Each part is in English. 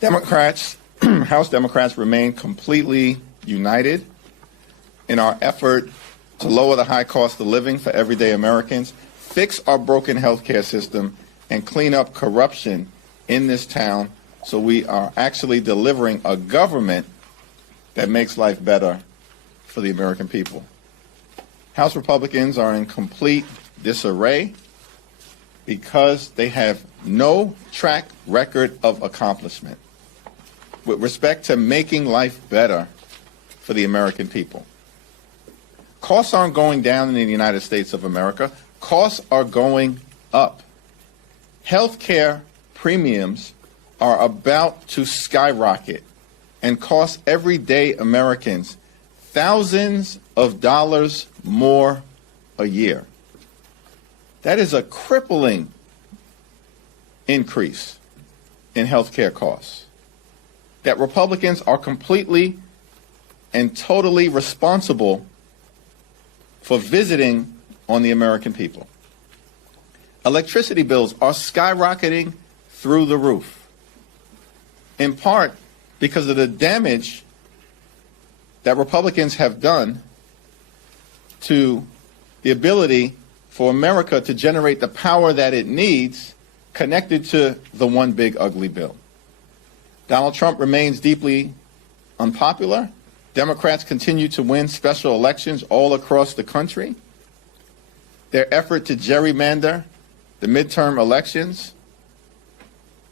Democrats, House Democrats remain completely united in our effort to lower the high cost of living for everyday Americans, fix our broken health care system, and clean up corruption in this town so we are actually delivering a government that makes life better for the American people. House Republicans are in complete disarray because they have no track record of accomplishment with respect to making life better for the American people. Costs aren't going down in the United States of America. Costs are going up. Health care premiums are about to skyrocket and cost everyday Americans thousands of dollars more a year. That is a crippling increase in health care costs that Republicans are completely and totally responsible for visiting on the American people. Electricity bills are skyrocketing through the roof, in part because of the damage that Republicans have done to the ability for America to generate the power that it needs connected to the one big ugly bill. Donald Trump remains deeply unpopular. Democrats continue to win special elections all across the country. Their effort to gerrymander the midterm elections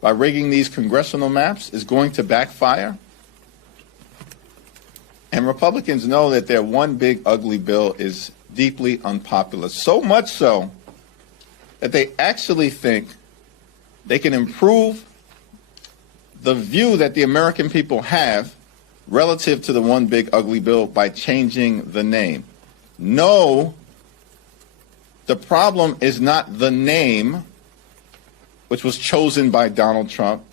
by rigging these congressional maps is going to backfire. And Republicans know that their one big ugly bill is deeply unpopular, so much so that they actually think they can improve the view that the American people have relative to the one big ugly bill by changing the name. No, the problem is not the name, which was chosen by Donald Trump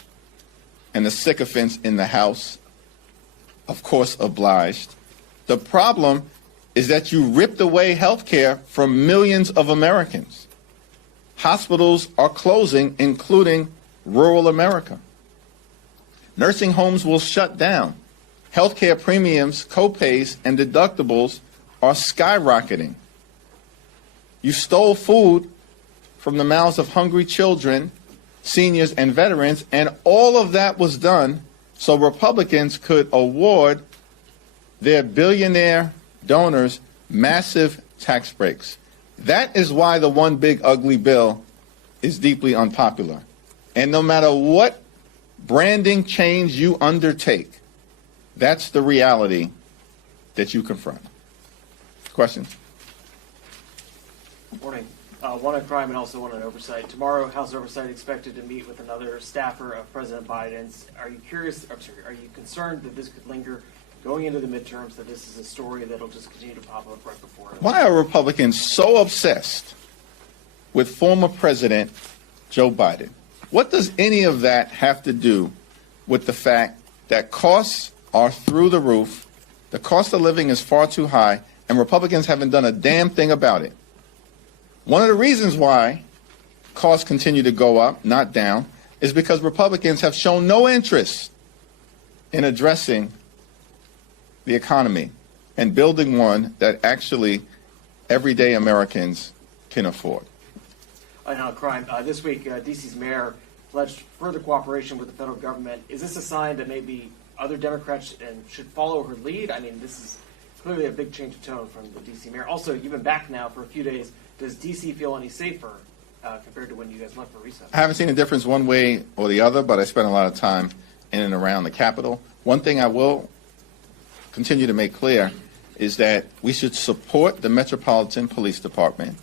and the sycophants in the House, of course, obliged. The problem is that you ripped away health care from millions of Americans. Hospitals are closing, including rural America. Nursing homes will shut down. Health care premiums, copays, and deductibles are skyrocketing. You stole food from the mouths of hungry children, seniors, and veterans, and all of that was done so Republicans could award their billionaire donors massive tax breaks. That is why the one big ugly bill is deeply unpopular. And no matter what branding change you undertake, that's the reality that you confront. Questions? Morning. One on crime and also one on oversight. Tomorrow, House Oversight expected to meet with another staffer of President Biden's. Are you are you concerned that this could linger going into the midterms, that this is a story that'll just continue to pop up right before it? Why are Republicans so obsessed with former President Joe Biden? What does any of that have to do with the fact that costs are through the roof, the cost of living is far too high, and Republicans haven't done a damn thing about it? One of the reasons why costs continue to go up, not down, is because Republicans have shown no interest in addressing the economy and building one that actually everyday Americans can afford. On crime, this week, D.C.'s mayor pledged further cooperation with the federal government. Is this a sign that maybe other Democrats should follow her lead? I mean, this is clearly a big change of tone from the D.C. mayor. Also, you've been back now for a few days. Does D.C. feel any safer compared to when you guys left for recess? I haven't seen a difference one way or the other, but I spent a lot of time in and around the Capitol. One thing I will continue to make clear is that we should support the Metropolitan Police Department,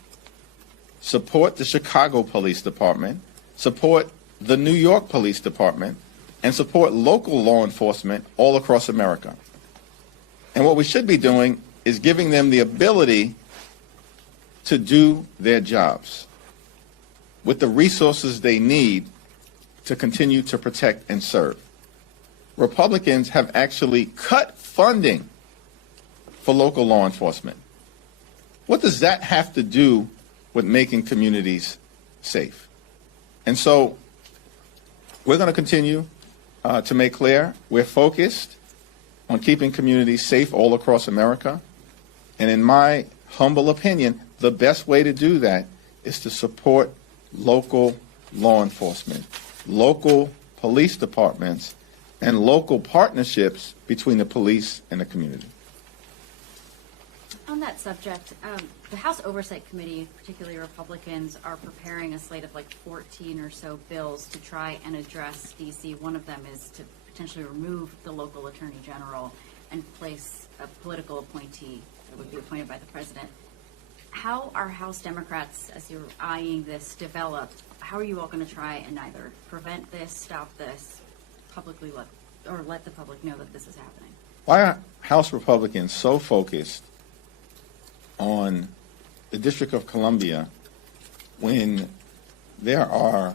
support the Chicago Police Department, support the New York Police Department, and support local law enforcement all across America. And what we should be doing is giving them the ability to do their jobs with the resources they need to continue to protect and serve. Republicans have actually cut funding for local law enforcement. What does that have to do with making communities safe? And so we're going to continue to make clear, we're focused on keeping communities safe all across America. And in my humble opinion, the best way to do that is to support local law enforcement, local police departments, and local partnerships between the police and the community. On that subject, the House Oversight Committee, particularly Republicans, are preparing a slate of like 14 or so bills to try and address D.C. One of them is to potentially remove the local attorney general and place a political appointee that would be appointed by the president. How are House Democrats, as you're eyeing this develop, how are you all going to try and either prevent this, stop this, publicly let the public know that this is happening? Why are House Republicans so focused on the District of Columbia when there are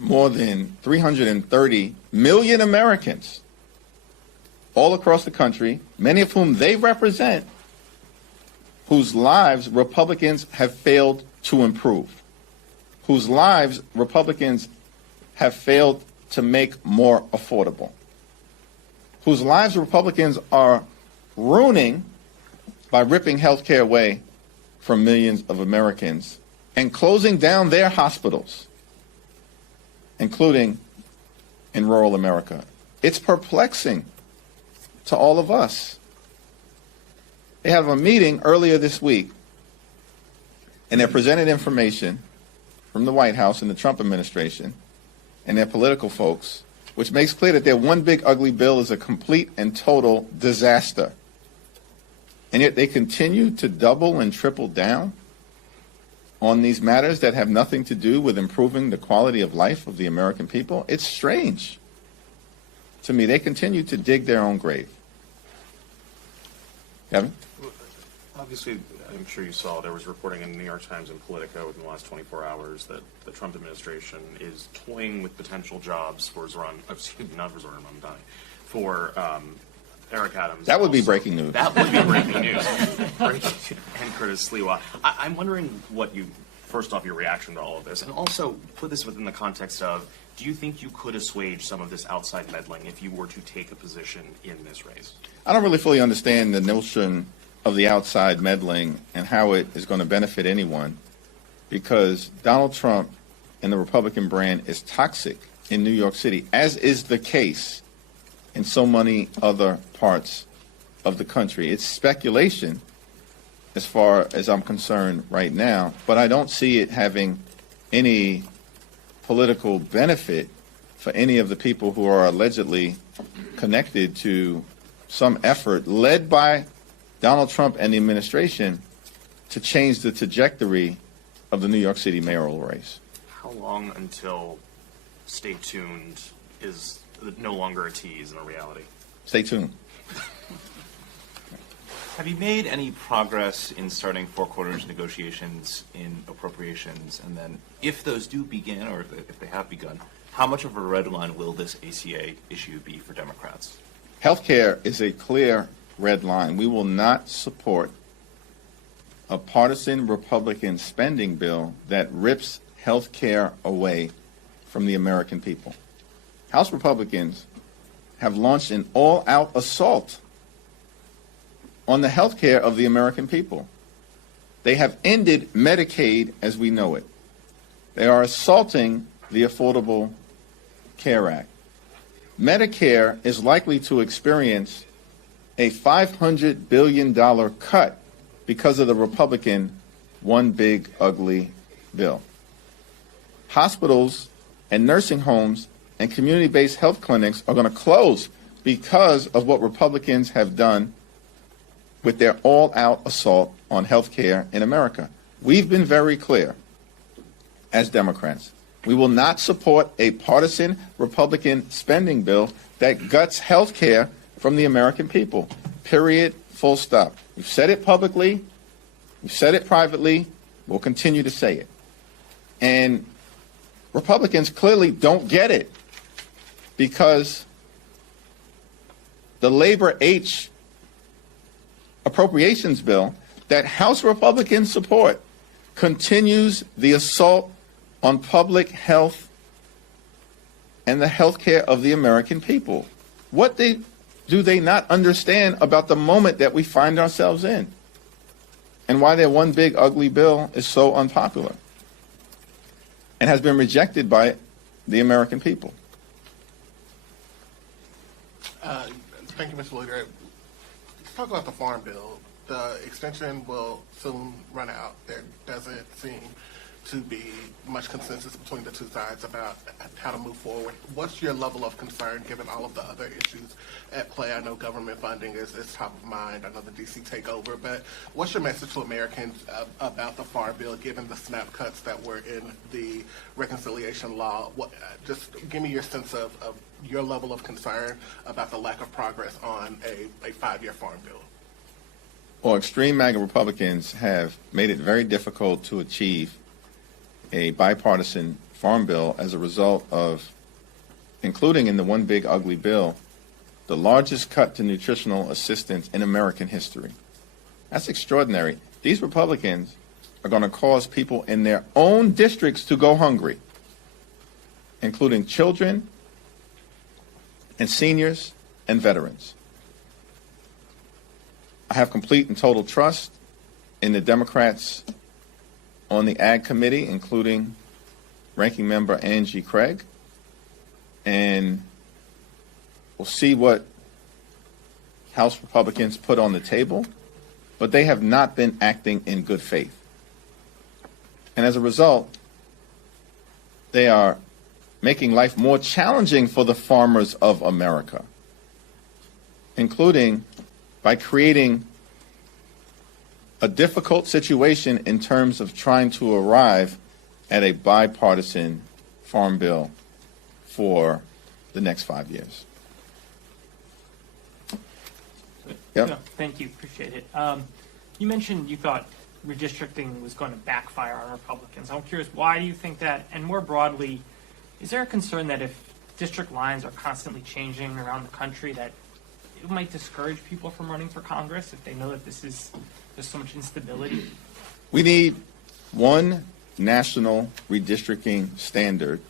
more than 330 million Americans all across the country, many of whom they represent, whose lives Republicans have failed to improve, whose lives Republicans have failed to make more affordable, whose lives Republicans are ruining by ripping health care away from millions of Americans and closing down their hospitals, including in rural America. It's perplexing to all of us. They have a meeting earlier this week, and they're presented information from the White House and the Trump administration and their political folks, which makes clear that their one big ugly bill is a complete and total disaster. And yet they continue to double and triple down on these matters that have nothing to do with improving the quality of life of the American people. It's strange to me. They continue to dig their own grave. Kevin? Obviously, I'm sure you saw there was reporting in the New York Times and Politico within the last 24 hours that the Trump administration is toying with potential jobs for for Eric Adams. That would be breaking news. That would be breaking news. And Curtis Sliwa. I'm wondering what you, first off, your reaction to all of this, and also put this within the context of, do you think you could assuage some of this outside meddling if you were to take a position in this race? I don't really fully understand the notion of the outside meddling and how it is going to benefit anyone, because Donald Trump and the Republican brand is toxic in New York City, as is the case in so many other parts of the country. It's speculation as far as I'm concerned right now, but I don't see it having any political benefit for any of the people who are allegedly connected to some effort led by Donald Trump and the administration to change the trajectory of the New York City mayoral race. How long until stay tuned is no longer a tease and a reality? Stay tuned. Have you made any progress in starting four quarters negotiations in appropriations? And then if those do begin, or if they have begun, how much of a red line will this ACA issue be for Democrats? Healthcare is a clear red line. We will not support a partisan Republican spending bill that rips health care away from the American people. House Republicans have launched an all-out assault on the health care of the American people. They have ended Medicaid as we know it. They are assaulting the Affordable Care Act. Medicare is likely to experience a $500 billion cut because of the Republican one big ugly bill. Hospitals and nursing homes and community-based health clinics are going to close because of what Republicans have done with their all-out assault on health care in America. We've been very clear as Democrats. We will not support a partisan Republican spending bill that guts health care from the American people. Period. Full stop. We've said it publicly. We've said it privately. We'll continue to say it. And Republicans clearly don't get it because the Labor H appropriations bill that House Republicans support continues the assault on public health and the health care of the American people. What do they not understand about the moment that we find ourselves in? And why their one big ugly bill is so unpopular and has been rejected by the American people. Thank you, Mr. Leader. Let's talk about the Farm Bill. The extension will soon run out. There doesn't seem to be much consensus between the two sides about how to move forward. What's your level of concern given all of the other issues at play? I know government funding is top of mind. I know the DC takeover, but what's your message to Americans about the Farm Bill given the snap cuts that were in the reconciliation law? Just give me your sense of your level of concern about the lack of progress on a 5-year Farm Bill. Well, extreme MAGA Republicans have made it very difficult to achieve a bipartisan farm bill as a result of including in the one big ugly bill the largest cut to nutritional assistance in American history. That's extraordinary. These Republicans are going to cause people in their own districts to go hungry, including children and seniors and veterans. I have complete and total trust in the Democrats on the Ag Committee, including Ranking Member Angie Craig, and we'll see what House Republicans put on the table, but they have not been acting in good faith. And as a result, they are making life more challenging for the farmers of America, including by creating a difficult situation in terms of trying to arrive at a bipartisan farm bill for the next 5 years. Yep. No, thank you. Appreciate it. You mentioned you thought redistricting was going to backfire on Republicans. I'm curious, why do you think that? And more broadly, is there a concern that if district lines are constantly changing around the country, that it might discourage people from running for Congress if they know that there's so much instability? We need one national redistricting standard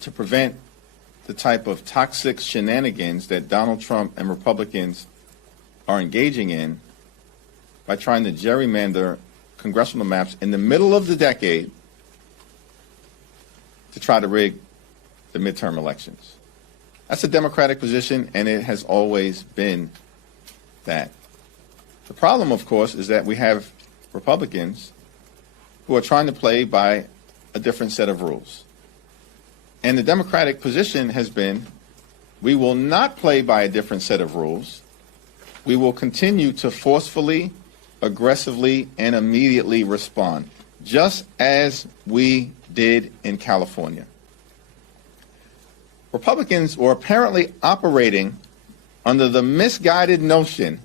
to prevent the type of toxic shenanigans that Donald Trump and Republicans are engaging in by trying to gerrymander congressional maps in the middle of the decade to try to rig the midterm elections. That's a Democratic position, and it has always been that. The problem, of course, is that we have Republicans who are trying to play by a different set of rules. And the Democratic position has been, we will not play by a different set of rules. We will continue to forcefully, aggressively, and immediately respond, just as we did in California. Republicans were apparently operating under the misguided notion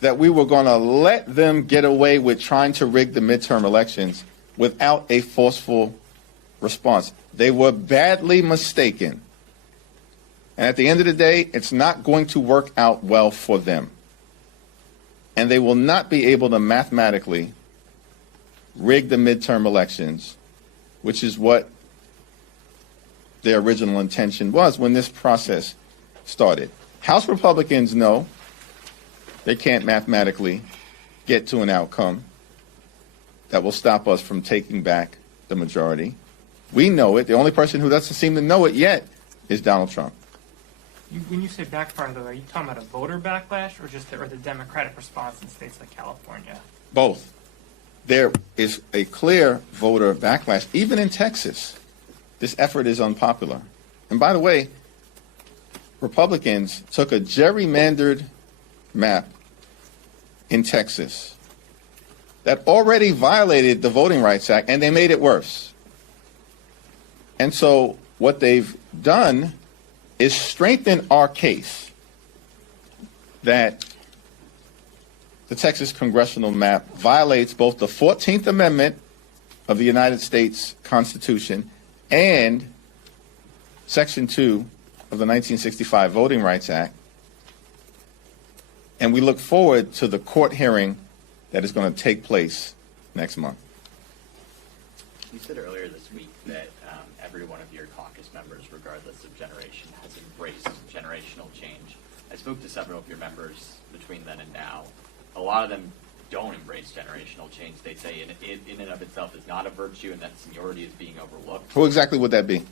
that we were going to let them get away with trying to rig the midterm elections without a forceful response. They were badly mistaken. And at the end of the day, it's not going to work out well for them. And they will not be able to mathematically rig the midterm elections, which is what their original intention was when this process started. House Republicans know they can't mathematically get to an outcome that will stop us from taking back the majority. We know it. The only person who doesn't seem to know it yet is Donald Trump. When you say backfire, though, are you talking about a voter backlash or just the Democratic response in states like California? Both. There is a clear voter backlash. Even in Texas, this effort is unpopular. And by the way, Republicans took a gerrymandered map in Texas that already violated the Voting Rights Act, and they made it worse. And so what they've done is strengthen our case that the Texas congressional map violates both the 14th Amendment of the United States Constitution and Section 2 of the 1965 Voting Rights Act. And we look forward to the court hearing that is going to take place next month. You said earlier this week that at every one of your caucus members, regardless of generation, has embraced generational change. I spoke to several of your members between then and now. A lot of them don't embrace generational change. They say in and of itself is not a virtue and that seniority is being overlooked. Who exactly would that be?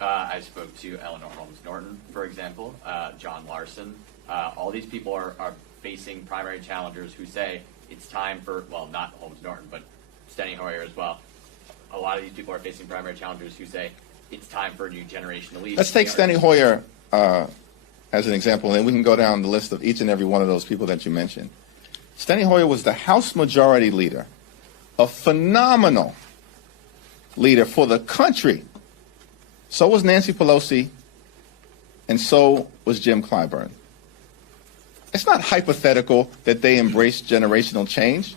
I spoke to Eleanor Holmes Norton, for example, John Larson. All these people are facing primary challengers who say it's time for, well, not Holmes Norton, but Steny Hoyer as well. A lot of these people are facing primary challengers who say it's time for a new generation to lead. Let's take Steny Hoyer as an example, and we can go down the list of each and every one of those people that you mentioned. Steny Hoyer was the House Majority Leader, a phenomenal leader for the country. So was Nancy Pelosi, and so was Jim Clyburn. It's not hypothetical that they embraced generational change.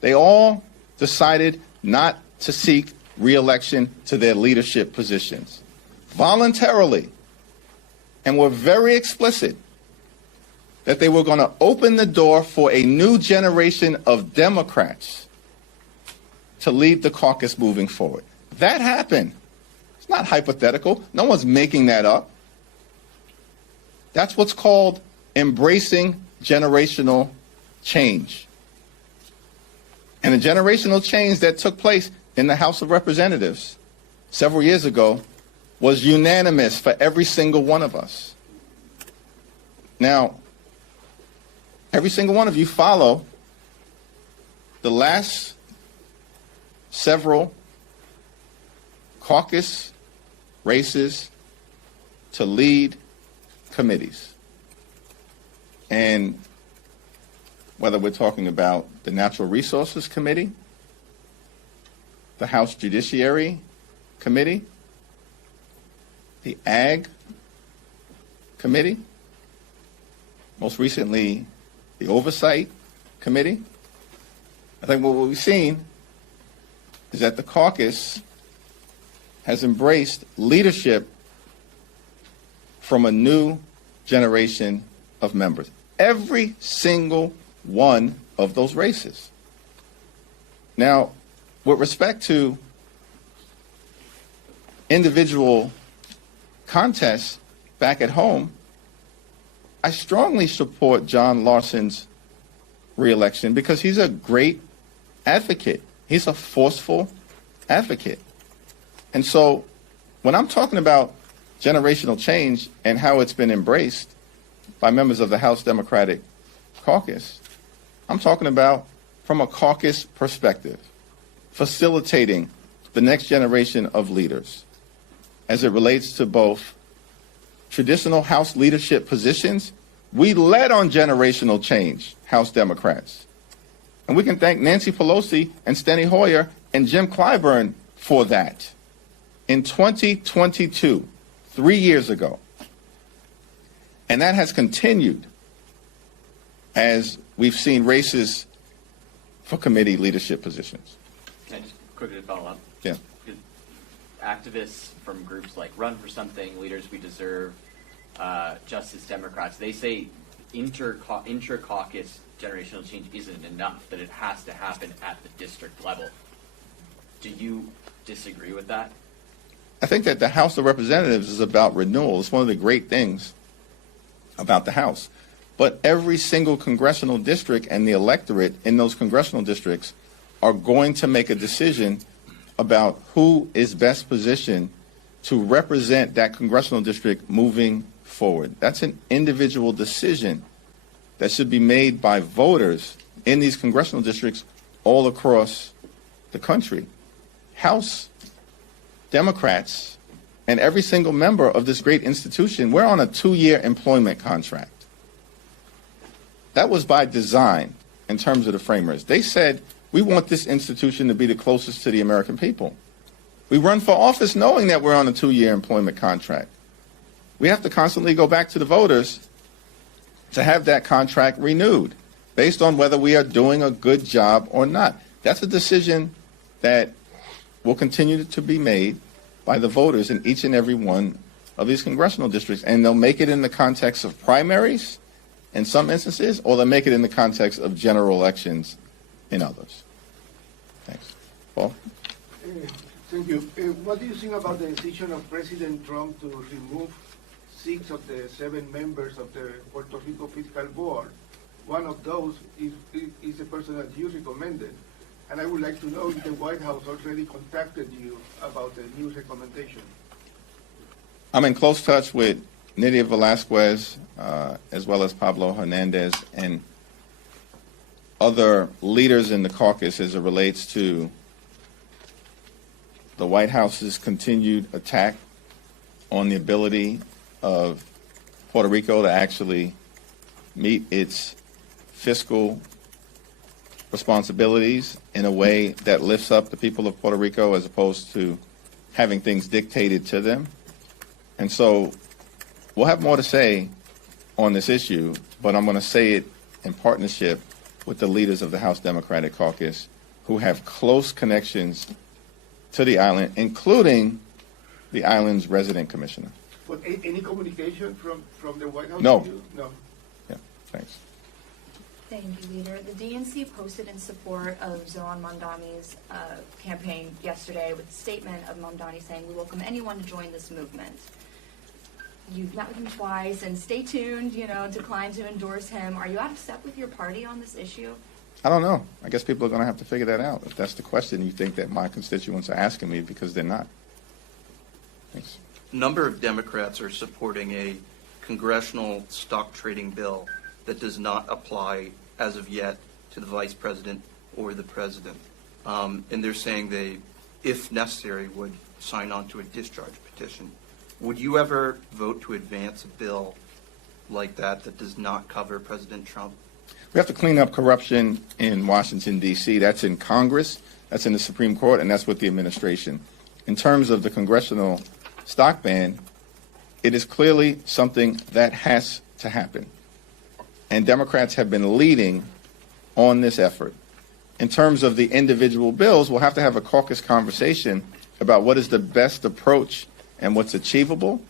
They all decided not to seek re-election to their leadership positions voluntarily, and were very explicit that they were going to open the door for a new generation of Democrats to lead the caucus moving forward. That happened. It's not hypothetical. No one's making that up. That's what's called embracing generational change. And the generational change that took place in the House of Representatives several years ago was unanimous for every single one of us. Now, every single one of you follow the last several caucus races to lead committees. And whether we're talking about the Natural Resources Committee, the House Judiciary Committee, the Ag Committee, most recently the Oversight Committee, I think what we've seen is that the caucus has embraced leadership from a new generation of members. Every single one of those races. Now, with respect to individual contests back at home, I strongly support John Larson's re-election because he's a great advocate. He's a forceful advocate. And so when I'm talking about generational change and how it's been embraced by members of the House Democratic Caucus, I'm talking about from a caucus perspective, facilitating the next generation of leaders as it relates to both traditional House leadership positions. We led on generational change, House Democrats. And we can thank Nancy Pelosi and Steny Hoyer and Jim Clyburn for that. In 2022, 3 years ago. And that has continued as we've seen races for committee leadership positions. Can I just quickly follow up? Yeah. Because activists from groups like Run for Something, Leaders We Deserve, Justice Democrats, they say inter-caucus generational change isn't enough, that it has to happen at the district level. Do you disagree with that? I think that the House of Representatives is about renewal. It's one of the great things about the House. But every single congressional district and the electorate in those congressional districts are going to make a decision about who is best positioned to represent that congressional district moving forward. That's an individual decision that should be made by voters in these congressional districts all across the country. House Democrats and every single member of this great institution, we're on a 2-year employment contract. That was by design in terms of the framers. They said, we want this institution to be the closest to the American people. We run for office knowing that we're on a 2-year employment contract. We have to constantly go back to the voters to have that contract renewed based on whether we are doing a good job or not. That's a decision that will continue to be made by the voters in each and every one of these congressional districts. And they'll make it in the context of primaries in some instances, or they'll make it in the context of general elections in others. Thanks. Paul? Thank you. What do you think about the decision of President Trump to remove 6 of the 7 members of the Puerto Rico Fiscal Board? One of those is the person that you recommended. And I would like to know if the White House already contacted you about the new recommendation. I'm in close touch with Nydia Velasquez, as well as Pablo Hernandez, and other leaders in the caucus as it relates to the White House's continued attack on the ability of Puerto Rico to actually meet its fiscal responsibilities in a way that lifts up the people of Puerto Rico as opposed to having things dictated to them. And so we'll have more to say on this issue, but I'm going to say it in partnership with the leaders of the House Democratic Caucus who have close connections to the island, including the island's resident commissioner. But any communication from the White House? No. To you? No. Yeah, thanks. Thank you, Leader. The DNC posted in support of Zoran Mamdani's campaign yesterday with a statement of Mamdani saying, "We welcome anyone to join this movement." You've met with him twice, and stay tuned, declined to endorse him. Are you out of step with your party on this issue? I don't know. I guess people are going to have to figure that out. If that's the question you think that my constituents are asking me, because they're not. Thanks. A number of Democrats are supporting a congressional stock trading bill that does not apply as of yet to the vice president or the president. And they're saying they, if necessary, would sign on to a discharge petition. Would you ever vote to advance a bill like that that does not cover President Trump? We have to clean up corruption in Washington, D.C. That's in Congress, that's in the Supreme Court, and that's with the administration. In terms of the congressional stock ban, it is clearly something that has to happen. And Democrats have been leading on this effort. In terms of the individual bills, we'll have to have a caucus conversation about what is the best approach and what's achievable.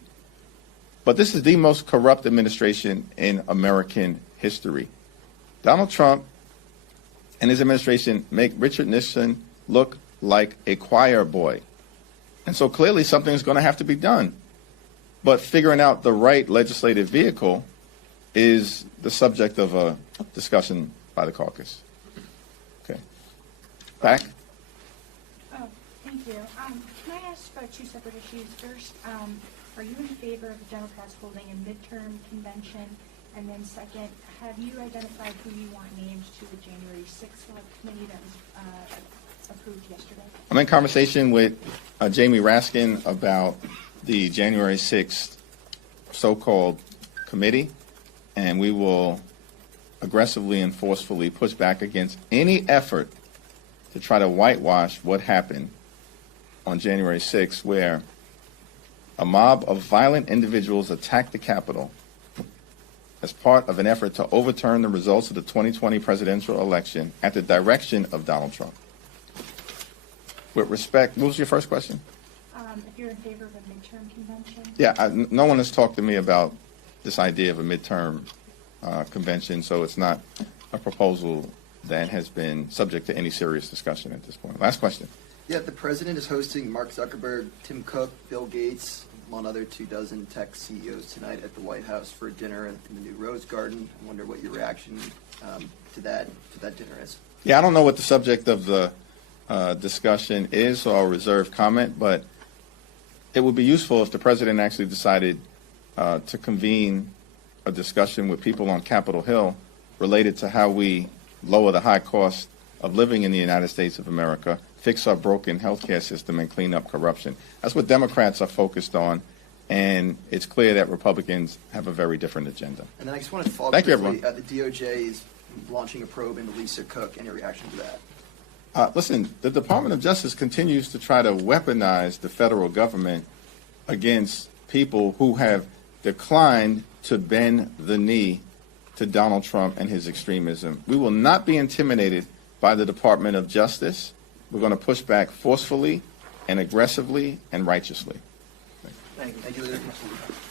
But this is the most corrupt administration in American history. Donald Trump and his administration make Richard Nixon look like a choir boy. And so clearly something is going to have to be done. But figuring out the right legislative vehicle is the subject of a discussion by the caucus. Okay. Back. Oh, thank you. Can I ask about 2 separate issues? First, are you in favor of the Democrats holding a midterm convention? And then second, have you identified who you want named to the January 6th select committee that was approved yesterday? I'm in conversation with Jamie Raskin about the January 6th so-called committee, and we will aggressively and forcefully push back against any effort to try to whitewash what happened on January 6th, where a mob of violent individuals attacked the Capitol as part of an effort to overturn the results of the 2020 presidential election at the direction of Donald Trump. With respect, what was your first question? If you're in favor of a midterm convention? Yeah, no one has talked to me about this idea of a midterm convention, so it's not a proposal that has been subject to any serious discussion at this point. Last question. Yeah, the president is hosting Mark Zuckerberg, Tim Cook, Bill Gates, among other 24 tech CEOs tonight at the White House for a dinner in the new Rose Garden. I wonder what your reaction to that dinner is. Yeah, I don't know what the subject of the discussion is, so I'll reserve comment, but it would be useful if the president actually decided to convene a discussion with people on Capitol Hill related to how we lower the high cost of living in the United States of America, fix our broken healthcare system, and clean up corruption. That's what Democrats are focused on, and it's clear that Republicans have a very different agenda. And then I just wanted to follow up Thank you, quickly. everyone. The DOJ is launching a probe into Lisa Cook. Any reaction to that? Listen, the Department of Justice continues to try to weaponize the federal government against people who have declined to bend the knee to Donald Trump and his extremism. We will not be intimidated by the Department of Justice. We're going to push back forcefully and aggressively and righteously. Thank you. Thank you.